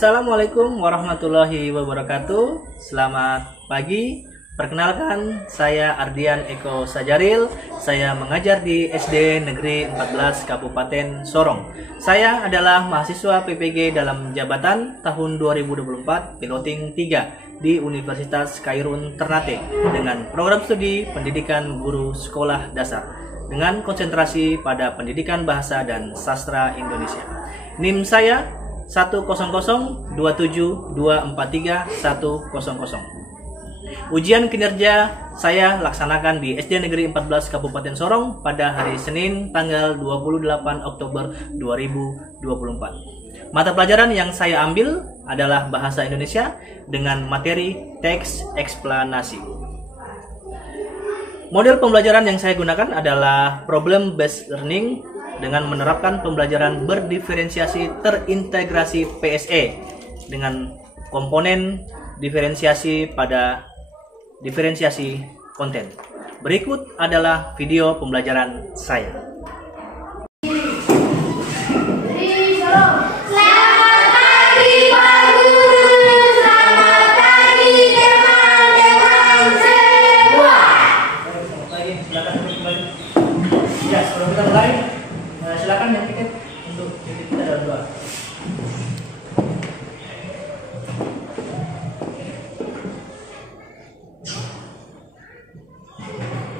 Assalamualaikum warahmatullahi wabarakatuh. Selamat pagi. Perkenalkan, saya Ardian Eko Sajaril. Saya mengajar di SD Negeri 14 Kabupaten Sorong. Saya adalah mahasiswa PPG dalam jabatan tahun 2024 Piloting 3 di Universitas Khairun Ternate dengan program studi Pendidikan Guru Sekolah Dasar dengan konsentrasi pada pendidikan bahasa dan sastra Indonesia. NIM saya 10027243100. Ujian kinerja saya laksanakan di SD Negeri 14 Kabupaten Sorong pada hari Senin tanggal 28 Oktober 2024. Mata pelajaran yang saya ambil adalah Bahasa Indonesia dengan materi teks eksplanasi. Model pembelajaran yang saya gunakan adalah Problem Based Learning dengan menerapkan pembelajaran berdiferensiasi terintegrasi PSE dengan komponen diferensiasi pada diferensiasi konten. Berikut adalah video pembelajaran saya. Silakan yang tiket untuk tiket kita ada 2.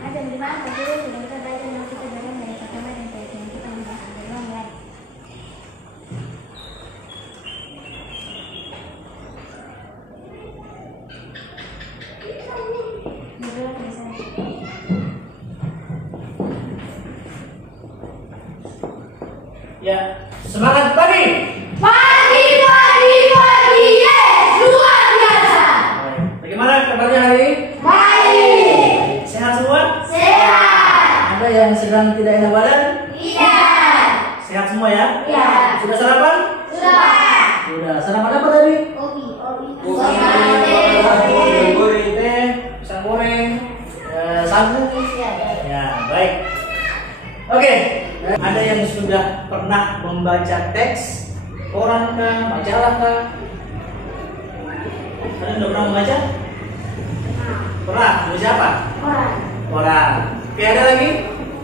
Ada 5 tadi sudah kita baca yang kita dalam dari pertama dan dari yang kita membahas mulai. Ya, semangat pagi. Pagi, yes, luar biasa. Bagaimana kabarnya hari ini? Baik. Sehat semua? Sehat. Ada yang sedang tidak enak badan? Iya. Sehat semua ya? Iya. Sudah sarapan? Sudah. Sudah. Sarapan apa tadi? Obi. Goreng teh, pisang goreng, sagu. Ya, baik. Oke. Ada yang sudah pernah membaca teks, koran kah, majalah kah? Ada yang sudah pernah membaca? Pernah? Membaca apa? Koran. Oke, ada lagi?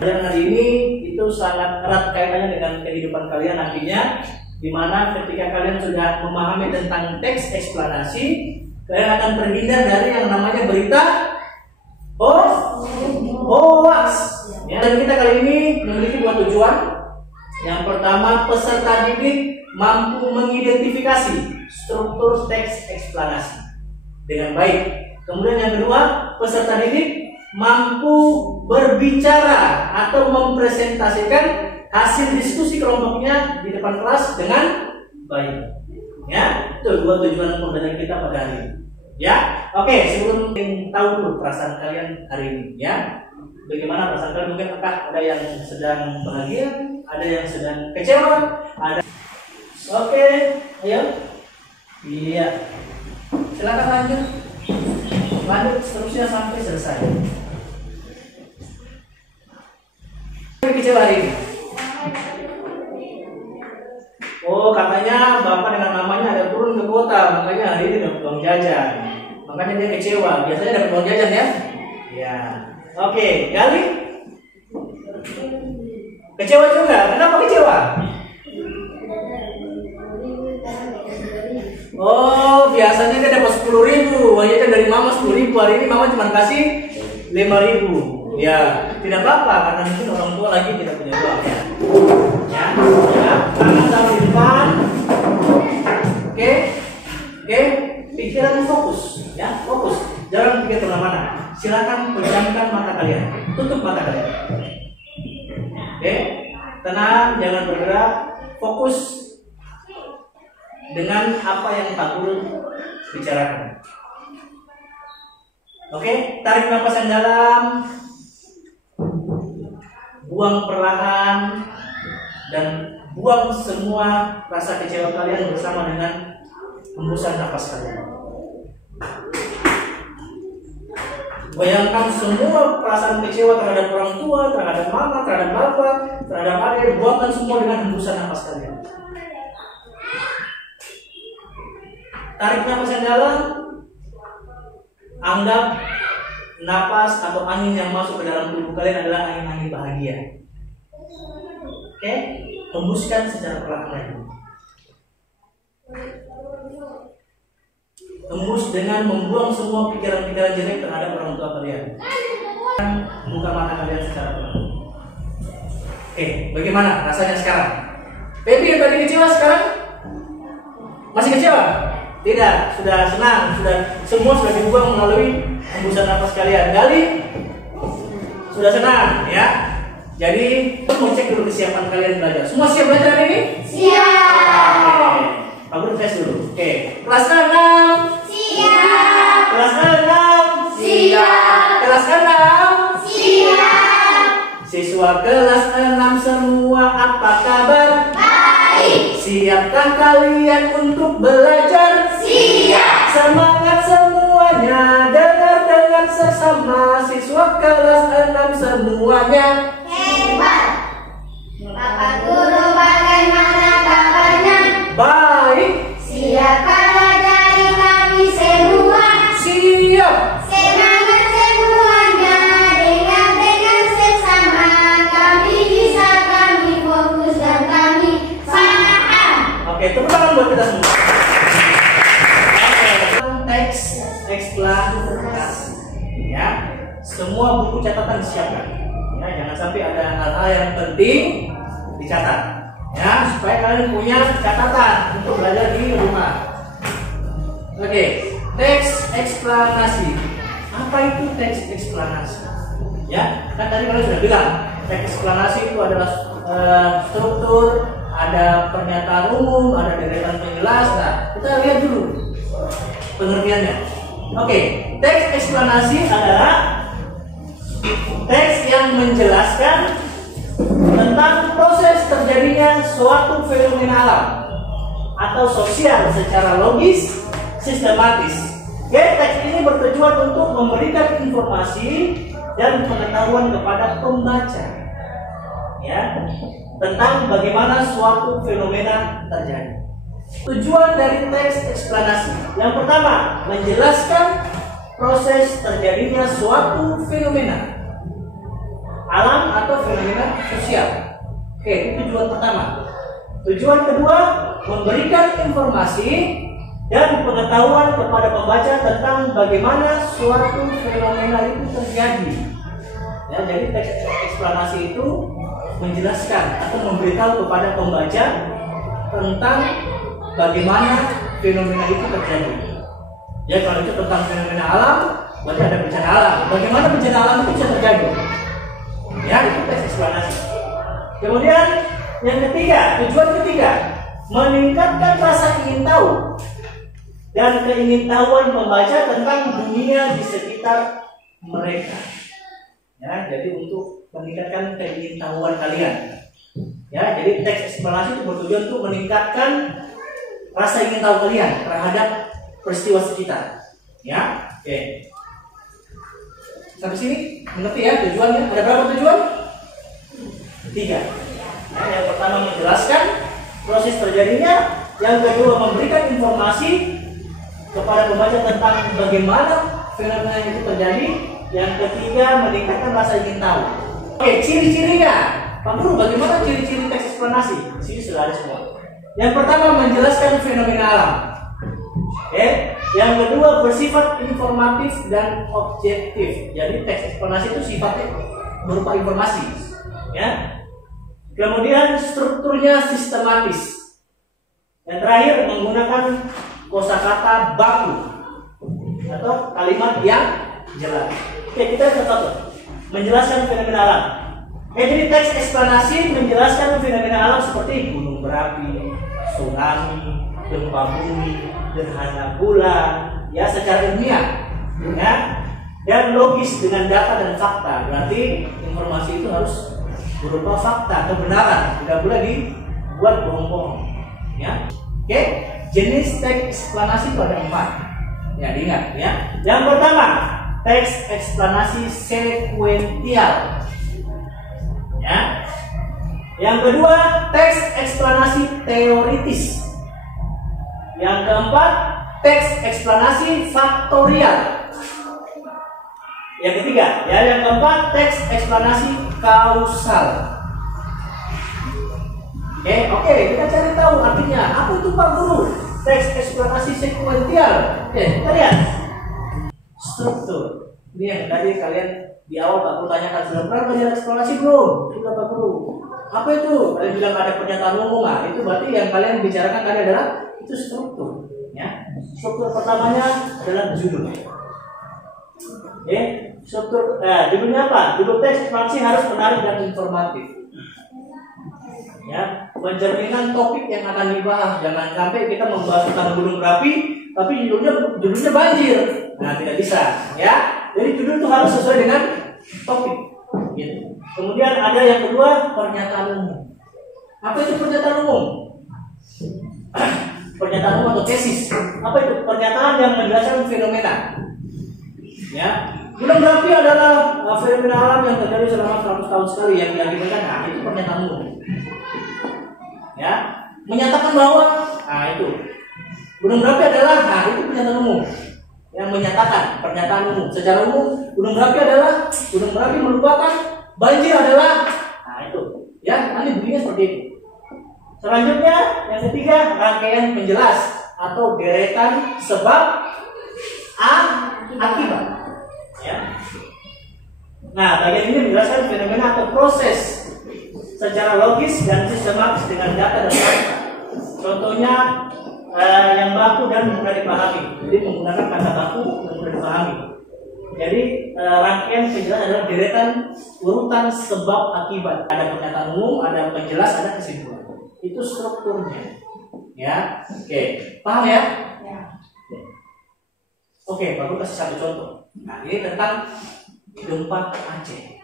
Dan hari ini itu sangat erat kaitannya dengan kehidupan kalian nantinya, di mana ketika kalian sudah memahami tentang teks eksplanasi, kalian akan terhindar dari yang namanya berita hoax. Ya, dan kita kali ini memiliki 2 tujuan. Yang pertama, peserta didik mampu mengidentifikasi struktur teks eksplanasi dengan baik. Kemudian yang kedua, peserta didik mampu berbicara atau mempresentasikan hasil diskusi kelompoknya di depan kelas dengan baik. Ya, itu 2 tujuan pembelajaran kita pada hari ini. Ya, oke. Sebelum tahu dulu perasaan kalian hari ini, ya. Bagaimana perasaan kalian? Mungkin apakah ada yang sedang bahagia, ada yang sedang kecewa, ada. Oke, ayo. Iya. Silakan lanjut seterusnya sampai selesai. Kecewa hari ini. Oh, katanya bapak dengan mamanya ada turun ke kota, makanya hari ini dapat uang jajan. Makanya dia kecewa. Biasanya dapat uang jajan ya? Ya. Oke, Gali? Kecewa juga. Kenapa kecewa? Oh, biasanya dia dapat 10.000. Uang jajan dari mama 10.000. Hari ini mama cuma kasih 5.000. Ya, tidak apa-apa karena mungkin orang tua lagi tidak punya uang ya. Ya, tangan taruh di depan. Oke, pikiran fokus, ya, fokus. Jangan pikir kemana-mana. Silakan pejamkan mata kalian, tutup mata kalian. Oke, tenang, jangan bergerak, fokus dengan apa yang Pak Guru bicarakan. Oke, tarik nafas yang dalam, buang perlahan, dan buang semua rasa kecewa kalian bersama dengan hembusan nafas kalian. Bayangkan semua perasaan kecewa terhadap orang tua, terhadap mama, terhadap bapak, terhadap adik, buangkan semua dengan hembusan nafas kalian. tarik napas yang dalam. Anggap napas atau angin yang masuk ke dalam tubuh kalian adalah angin-angin bahagia. Oke, hembuskan secara perlahan. Hembus dengan membuang semua pikiran-pikiran jelek terhadap orang tua kalian. Buka mata kalian secara perlahan. Oke, bagaimana rasanya sekarang? Baby yang tadi kecewa sekarang? Masih kecewa? Tidak, sudah senang, semua sudah dibuang melalui hembusan nafas kalian. Gali, sudah senang, ya. Jadi, mau cek dulu kesiapan kalian belajar. Semua siap belajar hari ini? Siap. Pak Guru tes dulu. Oke, kelas 6. Siap. Kelas 6. Siap. Kelas 6. Siap. Siswa kelas 6 semua apa kabar? Baik. Siapkah kalian untuk belajar? Siap. Semangat semuanya, dengar sesama siswa kelas 6 semuanya. Hebat. Bapak Guru bagaimana kabarnya? Baik. Siapkah dari kami semua? Siap. Semangat semuanya, dengan sesama kami bisa, kami fokus dan kami paham. Oke, tepuk tangan buat kita semua. Teks eksplanasi. Ya, semua buku catatan disiapkan. Ya, jangan sampai ada hal-hal yang penting dicatat. Ya, supaya kalian punya catatan untuk belajar di rumah. Oke, teks eksplanasi. Apa itu teks eksplanasi? Ya, kan tadi kalian sudah bilang teks eksplanasi itu adalah struktur, ada pernyataan umum, ada deretan penjelas. Nah, kita lihat dulu pengertiannya. Oke, teks eksplanasi adalah teks yang menjelaskan tentang proses terjadinya suatu fenomena alam atau sosial secara logis, sistematis. Teks ini bertujuan untuk memberikan informasi dan pengetahuan kepada pembaca, ya, tentang bagaimana suatu fenomena terjadi. Tujuan dari teks eksplanasi yang pertama, menjelaskan proses terjadinya suatu fenomena alam atau fenomena sosial. Oke, itu tujuan pertama. Tujuan kedua, memberikan informasi dan pengetahuan kepada pembaca tentang bagaimana suatu fenomena itu terjadi. Ya, jadi teks eksplanasi itu menjelaskan atau memberitahu kepada pembaca tentang bagaimana fenomena itu terjadi. Ya, kalau itu tentang fenomena alam, berarti ada bencana alam. Bagaimana bencana alam itu bisa terjadi? Ya, itu teks eksplanasi. Kemudian yang ketiga, tujuan ketiga, meningkatkan rasa ingin tahu dan keingintahuan pembaca tentang dunia di sekitar mereka. Ya, jadi untuk meningkatkan keingintahuan kalian. Ya, jadi teks eksplanasi itu bertujuan untuk meningkatkan rasa ingin tahu kalian terhadap peristiwa sekitar. Ya, oke. Sampai sini mengerti ya tujuannya? Ada berapa tujuan? 3. Nah, yang pertama menjelaskan proses terjadinya, yang kedua memberikan informasi kepada pembaca tentang bagaimana fenomena itu terjadi, yang ketiga meningkatkan rasa ingin tahu. Oke, ciri-cirinya. Pak Guru, bagaimana ciri-ciri teks eksplanasi? Di sini sudah ada semua. Yang pertama menjelaskan fenomena alam. Oke, yang kedua bersifat informatif dan objektif. Jadi teks eksplanasi itu sifatnya berupa informasi, ya. Kemudian strukturnya sistematis. Yang terakhir menggunakan kosakata baku atau kalimat yang jelas. Oke, kita satu-satu menjelaskan fenomena alam. Oke, jadi teks eksplanasi menjelaskan fenomena alam seperti gunung berapi, tsunami, gempa bumi, gerhana bulan, ya secara ilmiah, ya, dan logis dengan data dan fakta. Berarti informasi itu harus berupa fakta, kebenaran, tidak boleh dibuat bohong-bohong. Ya, oke. Jenis teks eksplanasi itu ada 4. Ya, diingat ya. Yang pertama, teks eksplanasi sekuensial. Ya. Yang kedua, teks eksplanasi teoritis. Yang keempat, teks eksplanasi faktorial. Yang ketiga, ya, yang keempat, teks eksplanasi kausal. Oke, kita cari tahu artinya. Apa itu Pak Guru? Teks eksplanasi sekuensial. Kita lihat struktur. Ini yang tadi kalian di awal Pak Guru tanyakan, sudah pernah belajar eksplorasi belum? Sudah Pak Guru. Apa itu? Kalian bilang ada pernyataan umum. Itu berarti yang kalian bicarakan tadi adalah itu struktur. Ya. Struktur pertamanya adalah judul. Struktur judulnya apa? Judul teks eksplorasi harus menarik dan informatif. Ya, pencerminan topik yang akan dibahas. Jangan sampai kita membahas tentang gunung berapi, tapi judulnya banjir. Nah, tidak bisa. Ya, jadi judul itu harus sesuai dengan topik. Gitu. Kemudian ada yang kedua, pernyataan umum. Apa itu pernyataan umum? Pernyataan umum atau tesis. Apa itu? Pernyataan yang menjelaskan fenomena. Ya, gunung berapi adalah fenomena alam yang terjadi selama 100 tahun sekali yang diakibatkan. Nah, itu pernyataan umum. Ya, menyatakan bahwa, itu gunung berapi adalah, itu pernyataan umum. Yang menyatakan pernyataan umum secara umum, gunung berapi merupakan, banjir adalah, itu. Ya, nanti bunyinya seperti itu. Selanjutnya, yang ketiga, rangkaian penjelas atau deretan sebab akibat. Ya. Nah, bagian ini menjelaskan fenomena atau proses secara logis dan sistematis dengan data dan fakta. Contohnya yang baku dan mudah dipahami. Jadi menggunakan kata baku dan mudah dipahami. Jadi rangkaian penjelas adalah deretan urutan sebab akibat. Ada pernyataan umum, ada penjelas, ada kesimpulan. Itu strukturnya. Ya, oke, paham ya? Ya. Oke, baru kasih satu contoh. Nah, ini tentang gempa Aceh.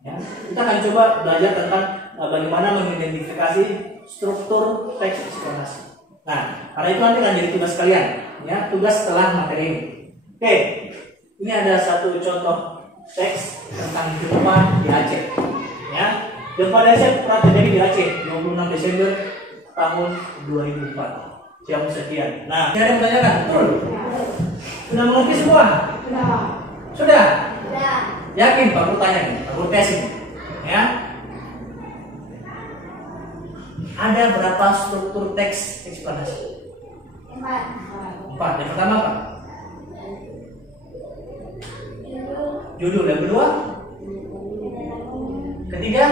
Ya, kita akan coba belajar tentang bagaimana mengidentifikasi struktur teks eksplanasi. Nah, karena itu nanti akan jadi tugas kalian, ya, tugas setelah materi ini. Oke, ini ada satu contoh teks tentang gempa di Aceh. Ya, gempa di Aceh pernah terjadi di Aceh 26 Desember tahun 2004 jam sekian. Nah, ada yang menanyakan, betul? Sudah mengerti semua? Sudah? Sudah. Yakin Pak Guru tanya nih, Pak Guru tes ini. Ya. Ada berapa struktur teks eksplanasi? 4. Yang pertama apa? Judul. Yang kedua? Ketiga?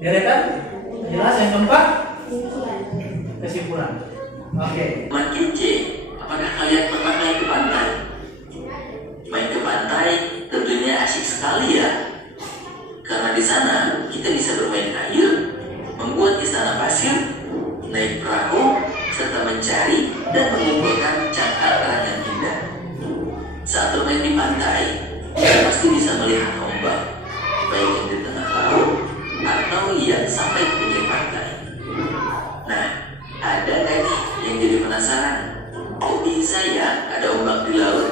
Deretan? Jelas. Yang keempat? Kesimpulan. Oke. Makin C, apakah kalian pernah main ke pantai? Main ke pantai tentunya asik sekali ya. Karena di sana kita bisa bermain air, membuat istana pasir, naik perahu, serta mencari dan mengumpulkan cangkal yang indah. Saat bermain di pantai, kita pasti bisa melihat ombak, baik yang di tengah laut atau yang sampai ke pinggir pantai. Nah, ada nggak nih yang jadi penasaran? Kok bisa ya ada ombak di laut?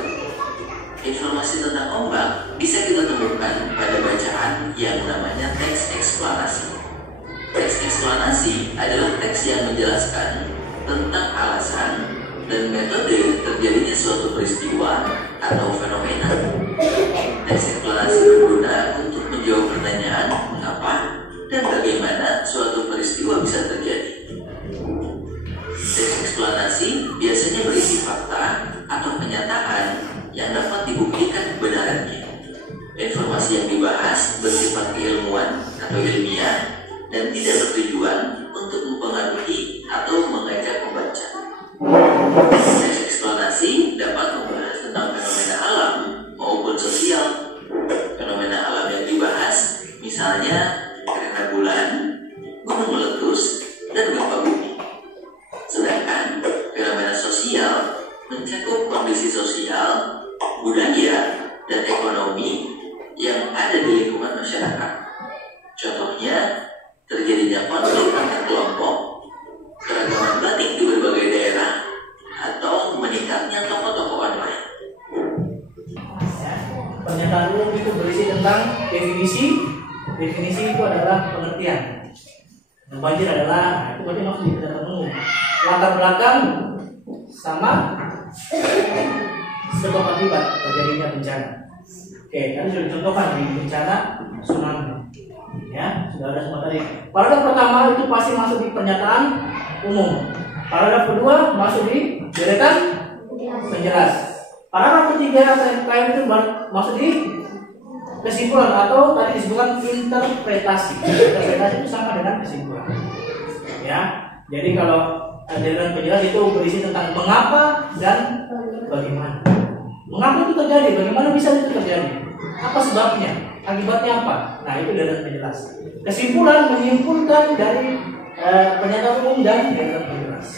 Informasi tentang ombak bisa kita temukan pada bacaan yang namanya teks eksplanasi. Teks eksplanasi adalah teks yang menjelaskan tentang alasan dan metode terjadinya suatu peristiwa atau fenomena. Teks eksplanasi berguna untuk menjawab pertanyaan mengapa dan bagaimana suatu peristiwa bisa terjadi. Teks eksplanasi biasanya berisi fakta atau kenyataan yang dapat dibuktikan kebenarannya. Informasi yang dibahas bersifat keilmuan atau ilmiah dan tidak bertujuan untuk mempengaruhi atau mengajak membaca. Teks eksplanasi dapat membahas tentang fenomena alam maupun sosial. Fenomena alam yang dibahas misalnya gerhana bulan, gunung meletus, dan gempa bumi. Sedangkan fenomena sosial mencakup kondisi sosial, budaya, dan ekonomi yang ada di lingkungan masyarakat. Contohnya, terjadinya konflik antar kelompok, keragaman batik di berbagai daerah, atau meningkatnya tokoh-tokoh online. Pernyataan umum itu berisi tentang definisi. Definisi itu adalah pengertian. Yang banjir adalah, itu berarti maksudnya pernyataan umum. latar belakang sama sebab akibat terjadinya bencana. Oke, tadi sudah dicontohkan di bencana tsunami. Ya, sudah ada semua tadi. Paragraf pertama itu pasti masuk di pernyataan umum. Paragraf kedua masuk di deretan penjelas. Paragraf ketiga terakhir itu masuk di kesimpulan atau tadi disebutkan interpretasi. Interpretasi itu sama dengan kesimpulan. Ya, jadi kalau deretan penjelas itu berisi tentang mengapa dan bagaimana. Mengapa itu terjadi? Bagaimana bisa itu terjadi? Apa sebabnya? Akibatnya apa? Nah, itu deretan penjelas. Kesimpulan menyimpulkan dari pernyataan umum dan deretan penjelas.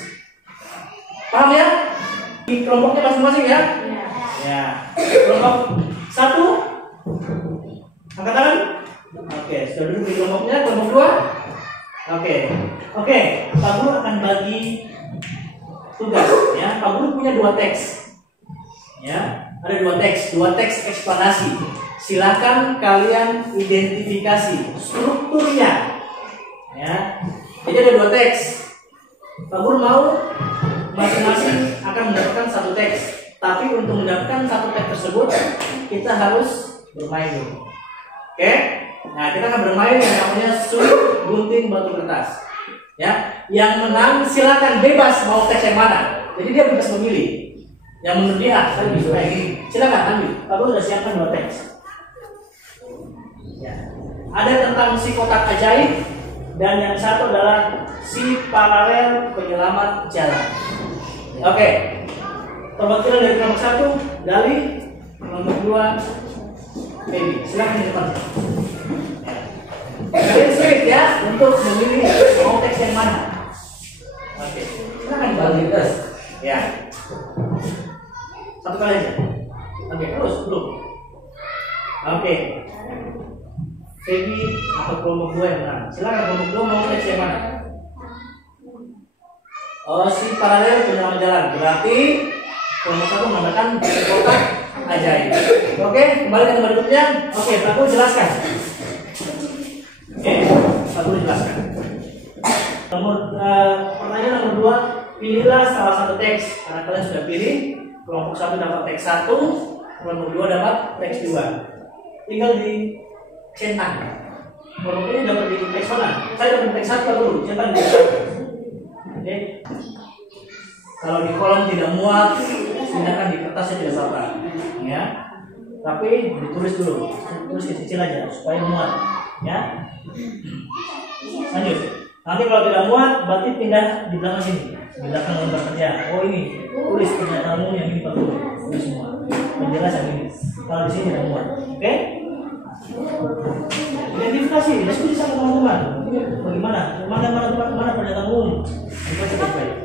Paham ya? Di kelompoknya masing-masing ya? Ya. Kelompok 1 angkat tangan. Oke, sudah duduk di kelompoknya. Kelompok 2. Oke. Pak Guru akan bagi tugas ya. Pak Guru punya 2 teks. Ya, ada 2 teks eksplanasi. Silakan kalian identifikasi strukturnya. Ya. Jadi ada 2 teks. Pak Guru mau masing-masing akan mendapatkan 1 teks. Tapi untuk mendapatkan 1 teks tersebut kita harus bermain dulu. Oke? Nah, kita akan bermain yang namanya sulut gunting batu kertas. Ya, yang menang silakan bebas mau teks yang mana. Jadi dia bebas memilih. Yang menurut dia, saya bisa kayak gini. Silakan ambil. Pak Guru sudah siapkan 2 teks. Ya. Ada tentang si kotak ajaib dan yang satu adalah si paralel penyelamat jalan. Oke. Perwakilan dari kelompok 1 Gali, kelompok 2 Baby. Silakan di depan. Ya. Kalian sulit ya untuk memilih mau teks yang mana. Oke. Silakan bagi tes. Ya. Satu kali aja. Oke, terus belum. Oke. Baby atau kelompok 2 yang mana? Silakan kelompok 2 mau teks yang mana? Oh, si paralel penyelamat jalan. Berarti kelompok 1 menambahkan kotak ajaib. Oke, kembali ke tempat duduknya. Oke, Pak Guru jelaskan. Oke, Pak Guru jelaskan. Pertanyaan nomor 2, pilihlah salah satu teks. Karena kalian sudah pilih, kelompok 1 dapat teks 1, kelompok 2 dapat teks 2. Tinggal di centang. Kelompok ini dapat di teks mana? Saya dapat teks 1 Pak Guru, centang di teks 1. Oke. Kalau di kolom tidak muat, silakan di kertasnya tidak apa-apa, ya. Tapi ditulis dulu, tulis kecil aja supaya muat, ya. Lanjut. Nanti kalau tidak muat, berarti pindah di belakang sini, di belakang lembar kerja. Oh ini, tulis pernyataanmu yang ini Pak Guru, tulis semua. Penjelasan ini. Kalau di sini tidak muat, oke? Identifikasi, diskusi sama teman-teman. Bagaimana? Mana pernyataan umum? Dibaca baik-baik.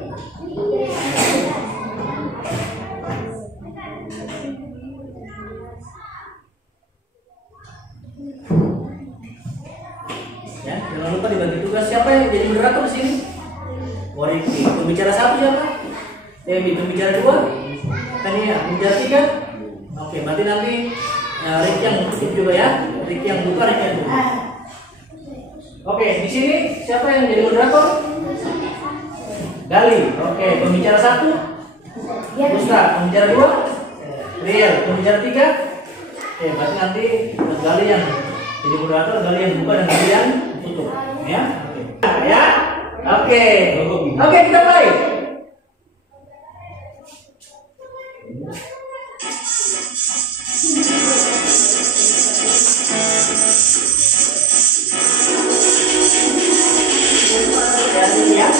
Ya, jangan lupa dibagi tugas. Siapa yang jadi moderator di sini? Riki. Pembicara 1 siapa? Pembicara 2? Tania. Pembicara 3? Oke, berarti nanti Riki yang tutup juga ya. Riki yang buka, Riki yang tutup. Oke, di sini siapa yang jadi moderator? Gali. Oke, pembicara 1? Ustaz. Pembicara 2? Riel. Pembicara 3? Oke, berarti nanti Gali yang jadi moderator, Gali yang buka dan Gali yang tutup. Ya. Oke. Ya. Oke. Oke, kita mulai. Yang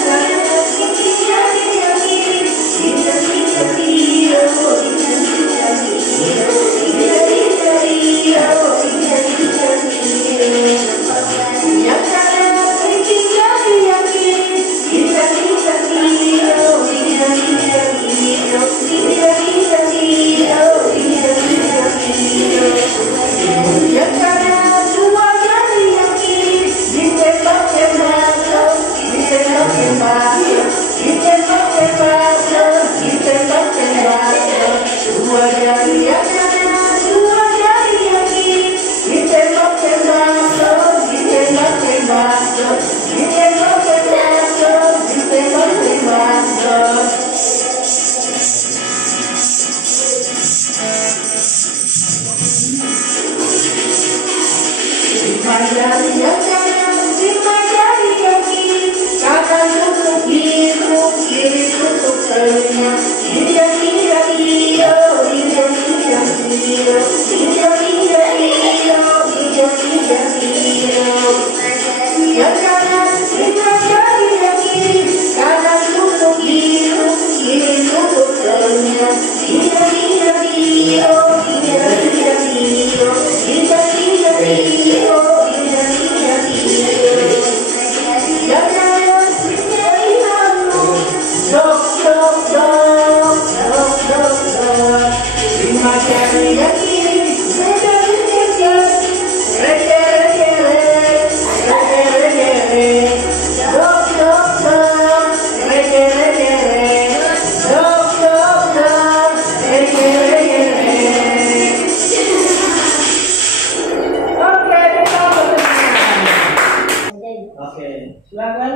Silakan.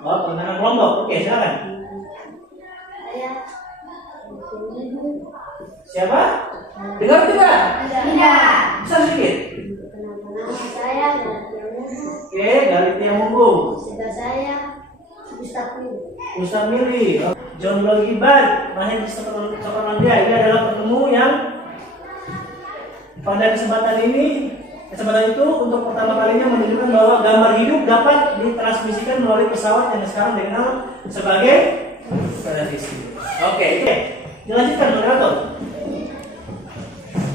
Oh, pengenal kelompok. Oke, silakan. Siapa? Dengar tidak? Tidak. Bisa sedikit. Saya Oke, Galitia Munggu. saya Ustaz Mili. John Logibar. Mahir Sokolandia. Ini adalah penemu yang pada kesempatan itu untuk pertama kalinya menunjukkan bahwa gambar hidup dapat ditransmisikan melalui pesawat yang sekarang dikenal sebagai televisi. Oke, dilanjutkan moderator.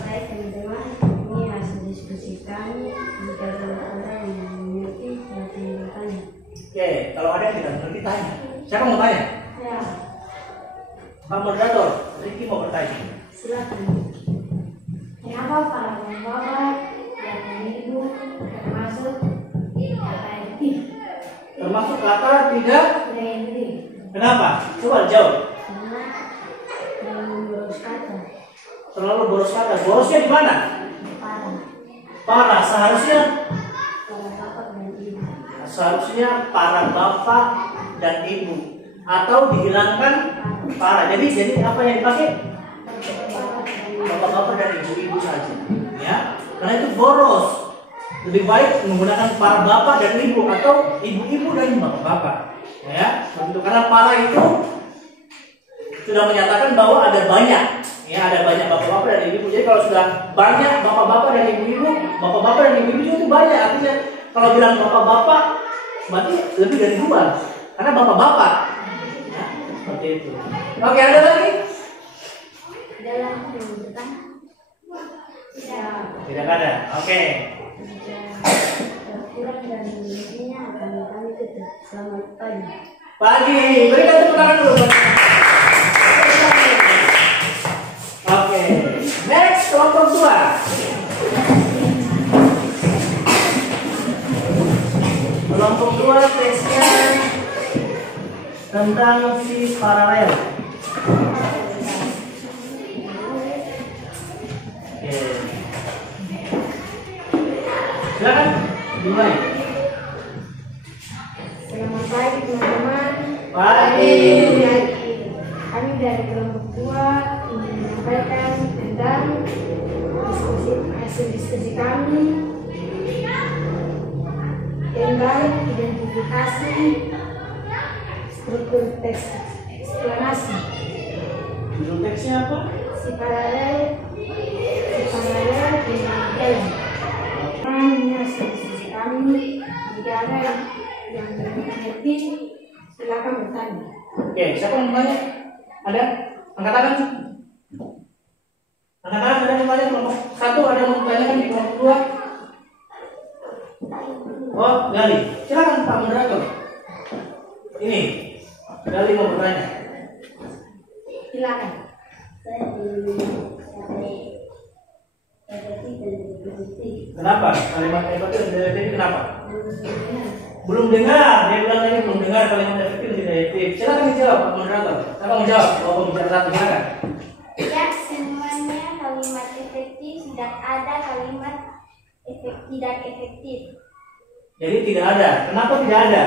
Baik teman-teman, ini hasil diskusi kami. Jika ada orang yang mengerti, silakan bertanya. Oke, kalau ada yang tidak mengerti tanya. Siapa mau tanya? Ya, Pak moderator, Ricky mau bertanya. silakan. Kenapa para bapak dan ibu termasuk kata etik? Termasuk kata tidak. Etik. Kenapa? Coba jawab. Karena dalam boros kata Terlalu boros kata. Borosnya di mana? parah Parah. Seharusnya para bapak dan ibu. para bapak dan ibu, atau dihilangkan para. Jadi apa yang dipakai? Bapak-bapak dan ibu-ibu saja. Ya, karena itu boros. Lebih baik menggunakan para bapak dan ibu atau ibu-ibu dan bapak-bapak. Ya, begitu. Karena para itu sudah menyatakan bahwa ada banyak. Ya, ada banyak bapak-bapak dan ibu-ibu. Jadi kalau sudah banyak bapak-bapak dan ibu-ibu, bapak-bapak dan ibu-ibu itu banyak. Artinya kalau bilang bapak-bapak berarti lebih dari 2. Karena bapak-bapak. Ya, seperti itu. Oke, ada lagi? Dalam penuntutan Tidak ada. Oke. kurang dan lebihnya akan kami tutup. Selamat pagi. Pagi. Berikan tepuk tangan dulu. Oke. Next, kelompok 2. Kelompok 2 teksnya tentang si paralel. Oke. Silakan dimulai. Selamat pagi teman-teman. Pagi. Kami dari kelompok 2 ingin menyampaikan tentang hasil diskusi kami tentang identifikasi struktur teks eksplanasi. Judul teksnya apa? Si paralel dengan dalam. Ini hasil diskusi kami. Jika ada yang mengerti, silakan bertanya. Oke, siapa yang bertanya? Ada? Angkat tangan. Angkat tangan, ada yang bertanya kelompok 1, ada yang bertanya di kelompok 2. Oh, Gali. Silakan Pak moderator. Ini, Gali mau bertanya. Silakan. Kenapa? Kalimat efektif dan tidak efektif kenapa? Belum dengar. Dia bilang tadi belum dengar kalimat efektif dan tidak efektif. Silakan dijawab Pak moderator. Siapa mau jawab? Oh, bicara satu, silakan. Ya, semuanya kalimat efektif, tidak ada kalimat tidak efektif. Jadi tidak ada. Kenapa tidak ada?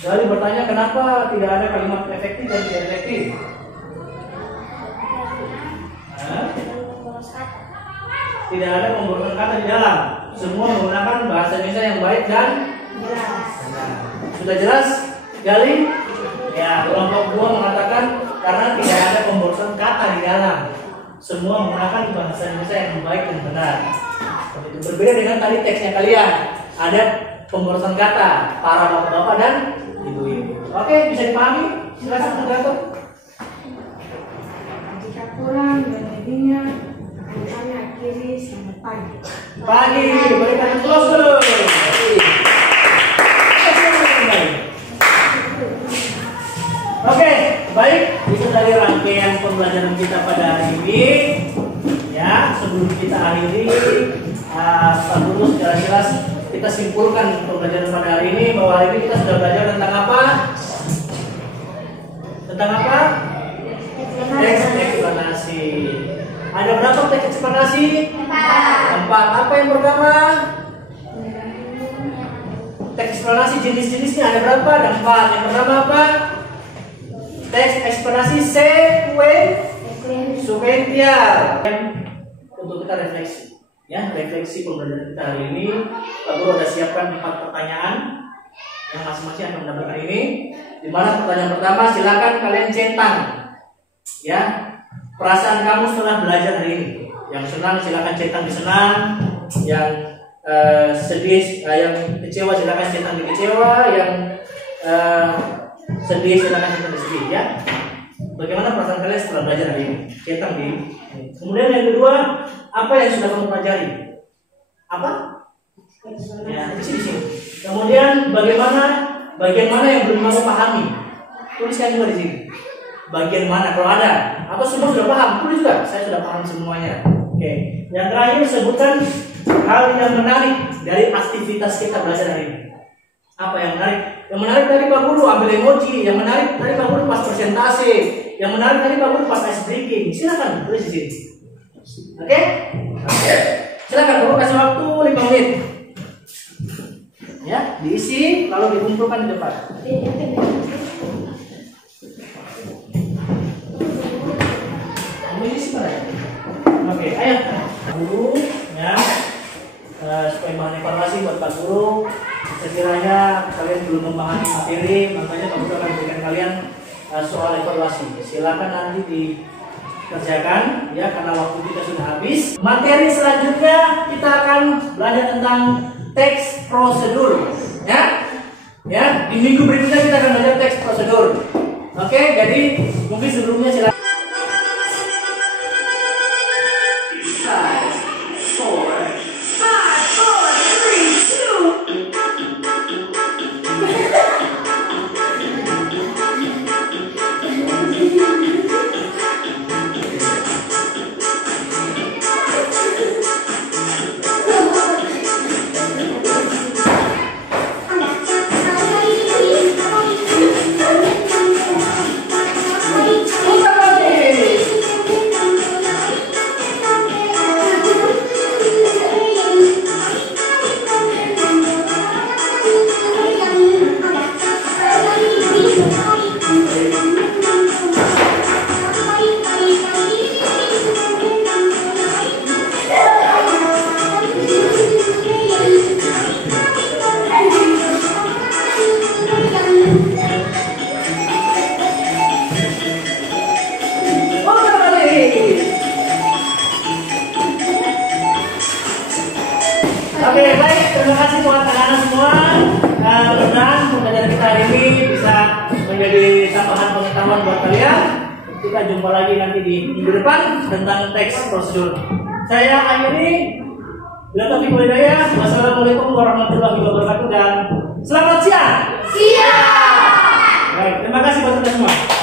Gali bertanya kenapa tidak ada kalimat efektif dan tidak efektif? Tidak ada pembuatan kata di dalam. Semua menggunakan bahasa Indonesia yang baik baik dan Jelas. benar. Sudah jelas, Gali? Ya, kelompok 2 mengatakan karena tidak ada pemborosan kata di dalam. Semua menggunakan bahasa Indonesia yang baik dan benar. Itu berbeda dengan tadi teksnya kalian. Ada pemborosan kata para bapak-bapak dan ibu-ibu. Oke, bisa dipahami? Silakan tergantung. Jika pulang dan lebihnya akan kami akhiri selamat pagi. Pagi, berikan close dulu. Oke, baik. Itu tadi rangkaian pembelajaran kita pada hari ini. Ya, sebelum kita akhiri, Pak Guru secara jelas kita simpulkan pembelajaran pada hari ini bahwa hari ini kita sudah belajar tentang apa? Tentang apa? Teks eksplanasi. Ada berapa teks eksplanasi? 4. Apa yang pertama? Teks eksplanasi jenis-jenisnya ada berapa? Ada 4. Yang pertama apa? Teks eksplanasi sekuensial. Untuk kita refleksi, ya refleksi pembelajaran kita hari ini. Pak Guru ada siapkan 4 pertanyaan yang masing-masing akan mendapatkan ini. Di mana pertanyaan pertama silakan kalian centang, ya perasaan kamu setelah belajar hari ini. Yang senang silakan centang di senang, yang sedih, yang kecewa silakan centang di kecewa, yang sedih silakan centang di sedih, ya. Bagaimana perasaan kalian setelah belajar hari ini? Centang di. Kemudian yang kedua, apa yang sudah kamu pelajari? Apa? Ya, di sini. Kemudian bagian mana yang belum kamu pahami? Tuliskan juga di sini. Bagian mana? Kalau ada, atau semua sudah paham? Tulis juga. Saya sudah paham semuanya. Oke. Yang terakhir sebutkan hal yang menarik dari aktivitas kita belajar hari ini. Apa yang menarik? Yang menarik tadi Pak Guru ambil emoji. Yang menarik tadi Pak Guru pas presentasi. Yang menarik tadi Pak Guru pas ice breaking. Silakan tulis di sini. Oke? Silakan Pak Guru kasih waktu 5 menit. Ya, diisi lalu dikumpulkan di depan. Kamu isi mana? Oke, ayo Guru ya. Supaya bahan evaluasi buat Pak Guru. Sekiranya kalian belum memahami materi, makanya Pak Guru akan berikan kalian soal evaluasi. Silakan nanti dikerjakan ya, karena waktu kita sudah habis. Materi selanjutnya kita akan belajar tentang teks prosedur, ya. Ya, di minggu berikutnya kita akan belajar teks prosedur. Oke, jadi mungkin sebelumnya silakan. 'ini bisa menjadi tambahan pengetahuan buat kalian. Kita jumpa lagi nanti di minggu depan tentang teks prosedur. Saya akhiri. Bila taufiq wal hidayah. Wassalamualaikum warahmatullahi wabarakatuh dan selamat siang. Siap. Baik, terima kasih buat kita semua.